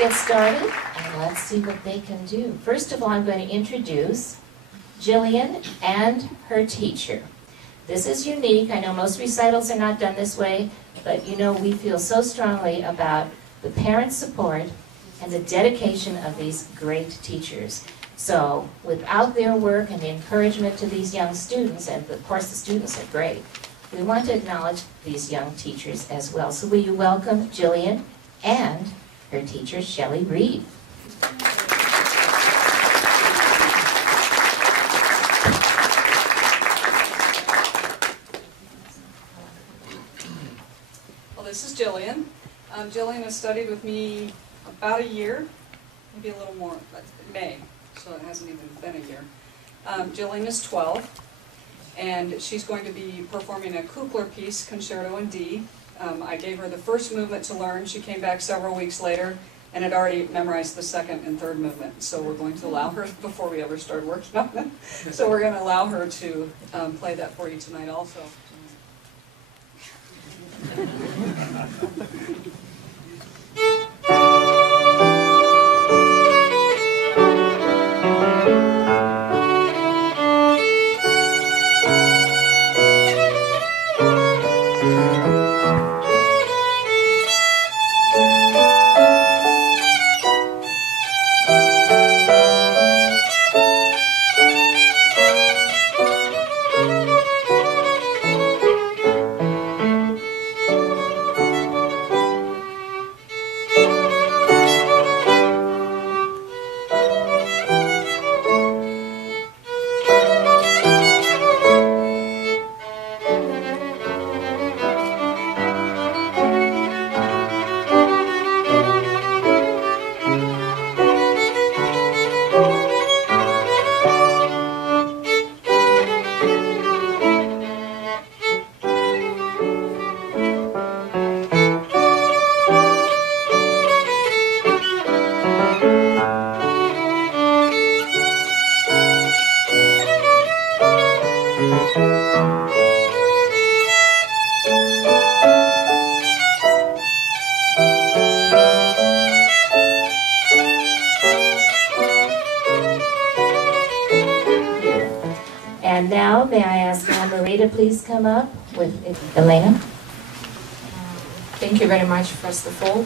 get started and let's see what they can do. First of all, I'm going to introduce Jillian and her teacher. This is unique. I know most recitals are not done this way, but you know we feel so strongly about the parent support and the dedication of these great teachers. So without their work and the encouragement to these young students, and of course the students are great, we want to acknowledge these young teachers as well. So will you welcome Jillian and her teacher, Shelley Reed. Well, this is Jillian. Jillian has studied with me about a year, maybe a little more, but May, so it hasn't even been a year. Jillian is 12, and she's going to be performing a Kukler piece, Concerto in D. I gave her the first movement to learn. She came back several weeks later and had already memorized the second and third movement. So we're going to allow her, before we ever start working on it, so we're going to allow her to play that for you tonight also. And now, may I ask Anne-Marie to please come up with Elena? Thank you very much, first of all.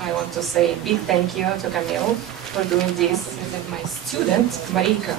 I want to say a big thank you to Camille for doing this with my student, Marika.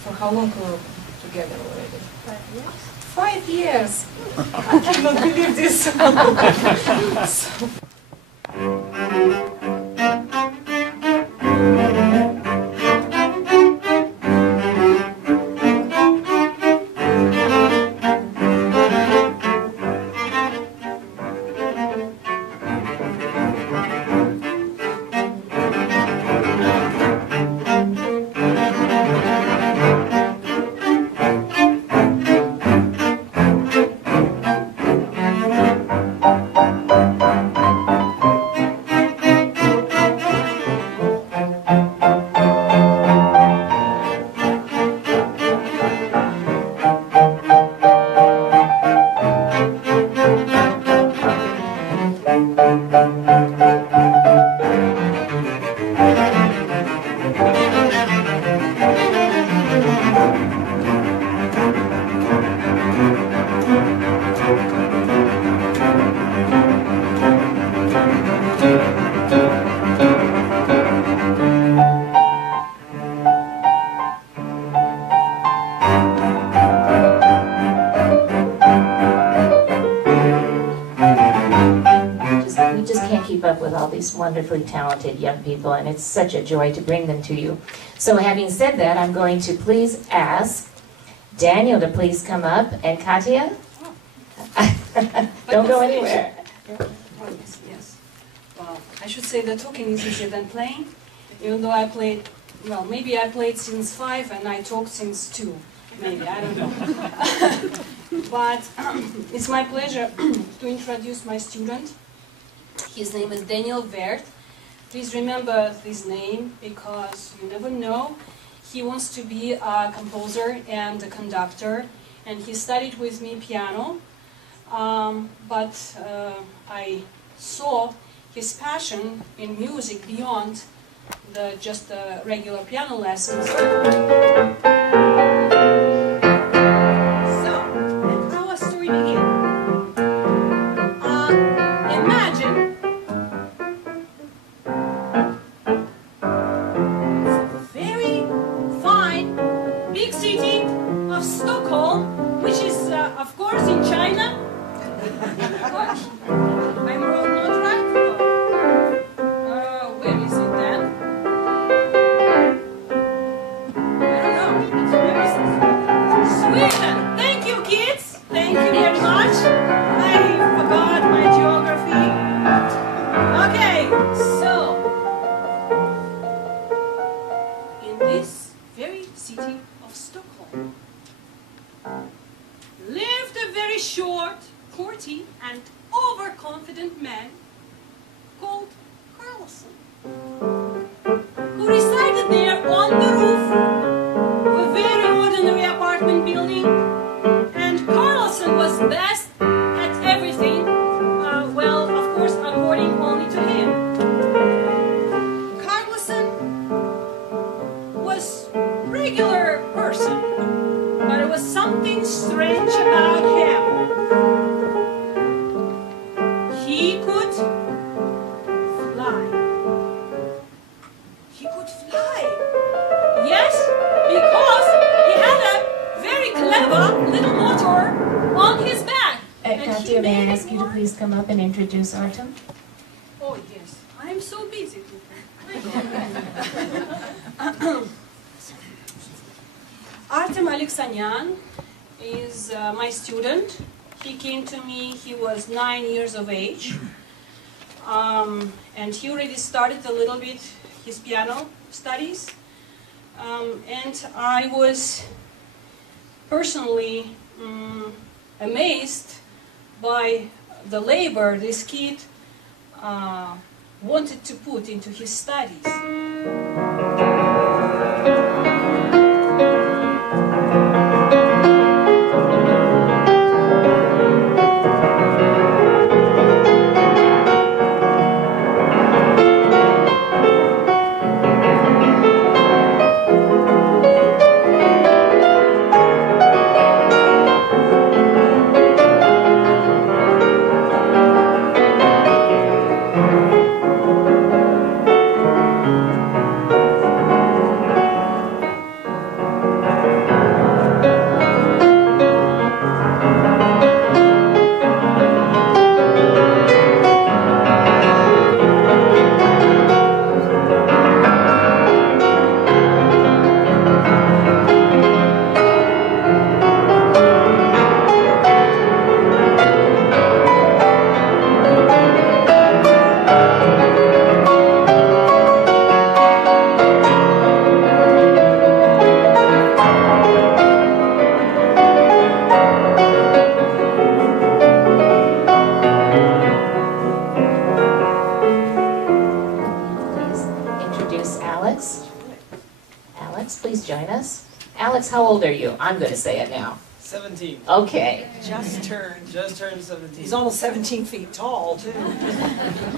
For how long were we together already? 5 years. 5 years! I cannot believe this. We just can't keep up with all these wonderfully talented young people, and it's such a joy to bring them to you. So having said that, I'm going to please ask Daniel to please come up, and Katya, don't go anywhere. Oh, yes. Well, I should say that talking is easier than playing, even though I played, well, maybe I played since 5 and I talked since 2. Maybe, I don't know. But it's my pleasure to introduce my student. His name is Daniel Wert. Please remember this name because you never know. He wants to be a composer and a conductor, and he studied with me piano. But I saw his passion in music beyond just the regular piano lessons. So, and how a story begin? Imagine it's a very fine, big city of Stockholm, which is, of course, in China. What? I'm wrong, not right? Where is it then? I don't know. Where is it? Sweden! Thank you, kids! Thank you very much. I forgot my geography. Okay, so in this very city of Stockholm lived a very short, courty, and overconfident man called Carlson, who resided there on the roof of a very ordinary apartment building. And Carlson was best at everything, well, of course, according only to him. Carlson was a regular person, but there was something strange about him. He could fly. He could fly. Yes, because he had a very clever little motor on his back. And Katya, he may I made ask you to more- please come up and introduce Artem? Oh, yes. I'm so busy. Artem Alexanyan is my student. He came to me, he was 9 years of age. And he already started a little bit his piano studies. And I was personally amazed by the labor this kid wanted to put into his studies. Please join us. Alex, how old are you? I'm going to say it now. 17. Okay. Just turned. Just turned 17. He's almost 17 feet tall, too.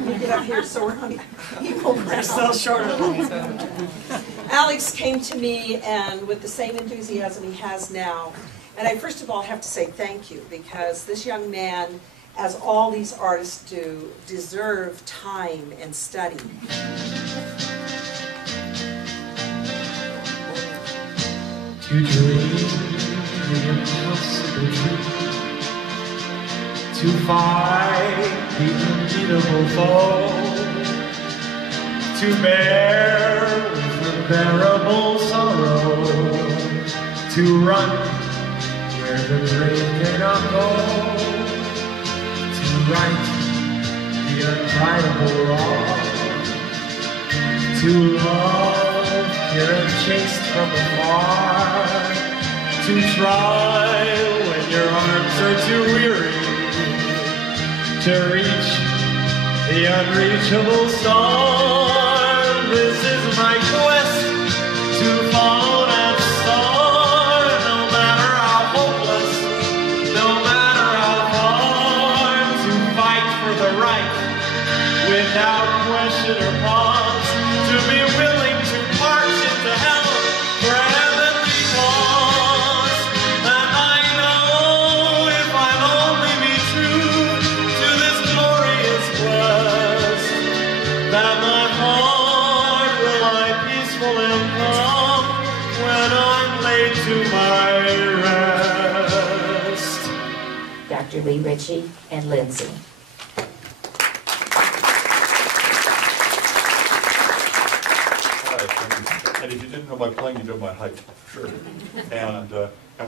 You get up here so we're on equal You're ground. still shorter than me. Alex came to me and with the same enthusiasm he has now. And I first of all have to say thank you, because this young man, as all these artists do, deserve time and study. To dream the impossible dream, to fight the unbeatable foe, to bear with unbearable sorrow, to run where the brave cannot go, to right the unrightable wrong, to love pure and chaste from afar, to try when your arms are too weary, to reach the unreachable star. This is my quest to follow that star, no matter how hopeless, no matter how far, to fight for the right with without question or pause, to be willing to march into hell for a heavenly cause. And I know if I'll only be true to this glorious quest, that my heart will lie peaceful and calm when I'm laid to my rest. Dr. Lee Ritchie and Lindsay. And if you didn't know my playing, you know my height, sure. And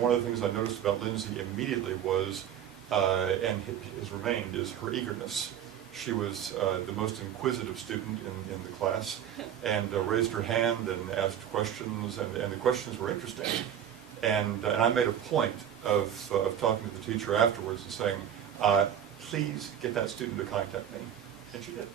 one of the things I noticed about Lindsay immediately was, and has remained, is her eagerness. She was the most inquisitive student in the class, and raised her hand and asked questions, and the questions were interesting. And I made a point of talking to the teacher afterwards and saying, please get that student to contact me. And she did.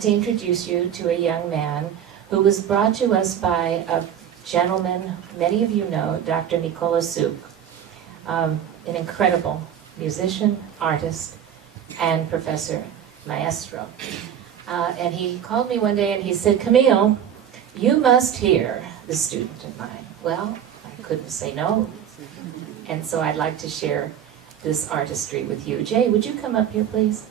To introduce you to a young man who was brought to us by a gentleman many of you know, Dr. Nicola Suk, an incredible musician, artist, and professor, maestro. And he called me one day and he said, Camille, you must hear the student of mine. Well, I couldn't say no. And so I'd like to share this artistry with you. Jay, would you come up here, please?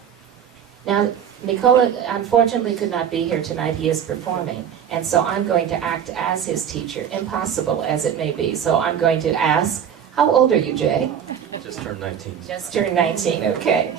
Now, Nicola unfortunately could not be here tonight. He is performing, and so I'm going to act as his teacher, impossible as it may be. So I'm going to ask, how old are you, Jay? Just turned 19. Just turned 19, okay.